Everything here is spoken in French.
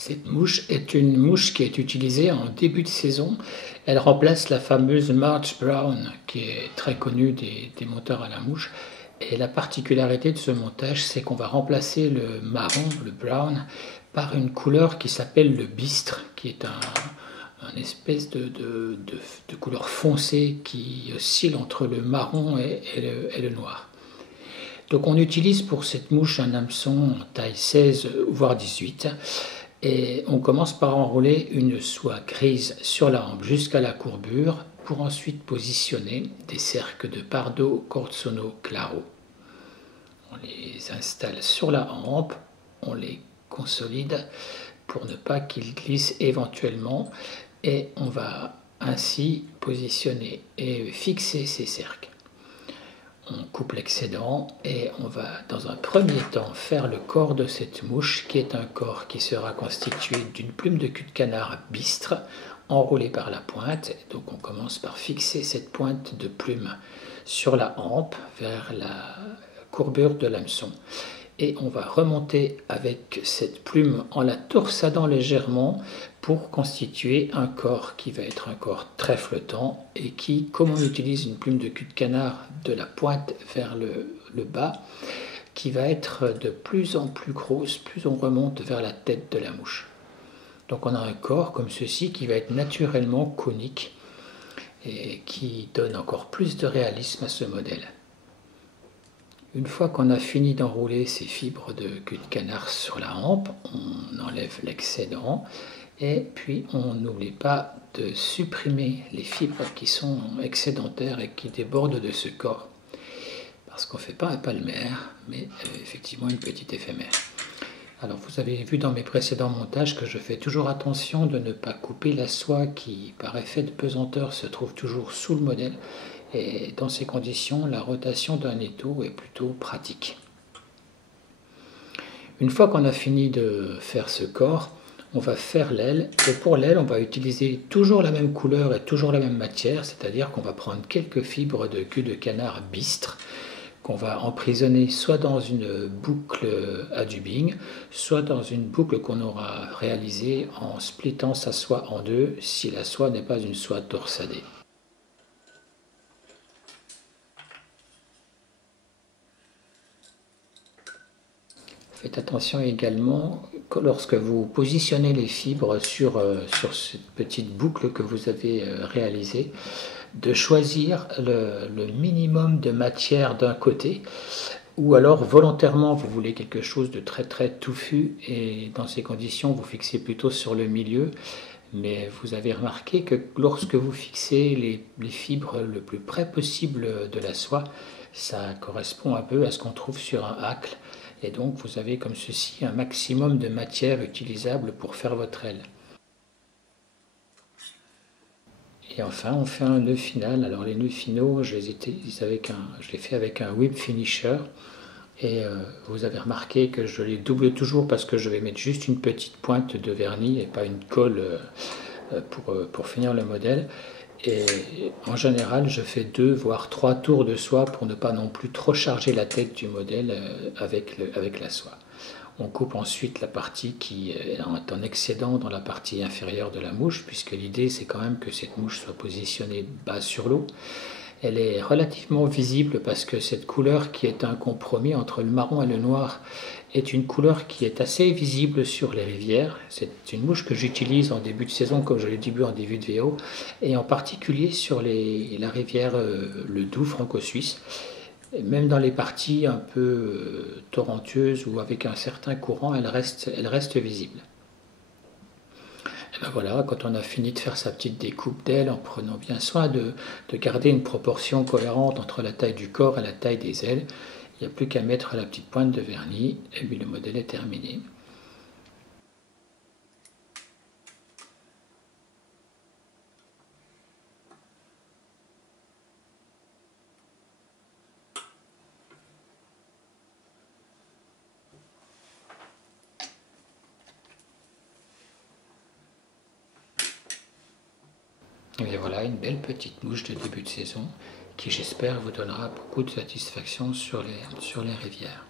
Cette mouche est une mouche qui est utilisée en début de saison. Elle remplace la fameuse March Brown qui est très connue des monteurs à la mouche. Et la particularité de ce montage, c'est qu'on va remplacer le marron, le brown, par une couleur qui s'appelle le bistre, qui est un espèce de couleur foncée qui oscille entre le marron et le noir. Donc on utilise pour cette mouche un hameçon en taille 16 voire 18 et on commence par enrouler une soie grise sur la hampe jusqu'à la courbure pour ensuite positionner des cercles de Pardo Cortsono Claro. On les installe sur la hampe, on les consolide pour ne pas qu'ils glissent éventuellement et on va ainsi positionner et fixer ces cercles. On coupe l'excédent et on va dans un premier temps faire le corps de cette mouche qui est un corps qui sera constitué d'une plume de cul de canard bistre enroulée par la pointe. Donc on commence par fixer cette pointe de plume sur la hampe vers la courbure de l'hameçon. Et on va remonter avec cette plume en la torsadant légèrement pour constituer un corps qui va être un corps très flottant et qui, comme on utilise une plume de cul de canard de la pointe vers le bas, qui va être de plus en plus grosse, plus on remonte vers la tête de la mouche. Donc on a un corps comme ceci qui va être naturellement conique et qui donne encore plus de réalisme à ce modèle. Une fois qu'on a fini d'enrouler ces fibres de cul de canard sur la hampe, on enlève l'excédent et puis on n'oublie pas de supprimer les fibres qui sont excédentaires et qui débordent de ce corps. Parce qu'on ne fait pas un palmaire, mais effectivement une petite éphémère. Alors vous avez vu dans mes précédents montages que je fais toujours attention de ne pas couper la soie qui, par effet de pesanteur, se trouve toujours sous le modèle. Et dans ces conditions, la rotation d'un étau est plutôt pratique. Une fois qu'on a fini de faire ce corps, on va faire l'aile. Et pour l'aile, on va utiliser toujours la même couleur et toujours la même matière, c'est-à-dire qu'on va prendre quelques fibres de cul de canard bistre qu'on va emprisonner soit dans une boucle à dubbing, soit dans une boucle qu'on aura réalisée en splittant sa soie en deux si la soie n'est pas une soie torsadée. Faites attention également que lorsque vous positionnez les fibres sur cette petite boucle que vous avez réalisée, de choisir le minimum de matière d'un côté, ou alors volontairement vous voulez quelque chose de très très touffu et dans ces conditions vous fixez plutôt sur le milieu. Mais vous avez remarqué que lorsque vous fixez les fibres le plus près possible de la soie, ça correspond un peu à ce qu'on trouve sur un hacle. Et donc vous avez comme ceci un maximum de matière utilisable pour faire votre aile. Et enfin on fait un nœud final. Alors les nœuds finaux, je les fais avec un whip finisher. Et vous avez remarqué que je les double toujours parce que je vais mettre juste une petite pointe de vernis et pas une colle pour finir le modèle. Et en général, je fais 2 voire 3 tours de soie pour ne pas non plus trop charger la tête du modèle avec la soie. On coupe ensuite la partie qui est en excédent dans la partie inférieure de la mouche, puisque l'idée c'est quand même que cette mouche soit positionnée bas sur l'eau. Elle est relativement visible parce que cette couleur qui est un compromis entre le marron et le noir est une couleur qui est assez visible sur les rivières. C'est une mouche que j'utilise en début de saison, comme je l'ai dit en début de vidéo, et en particulier sur la rivière le Doubs franco-suisse. Même dans les parties un peu torrentueuses ou avec un certain courant, elle reste visible. Et ben voilà, quand on a fini de faire sa petite découpe d'aile en prenant bien soin de garder une proportion cohérente entre la taille du corps et la taille des ailes, il n'y a plus qu'à mettre la petite pointe de vernis et puis le modèle est terminé. Et voilà une belle petite mouche de début de saison qui j'espère vous donnera beaucoup de satisfaction sur les rivières.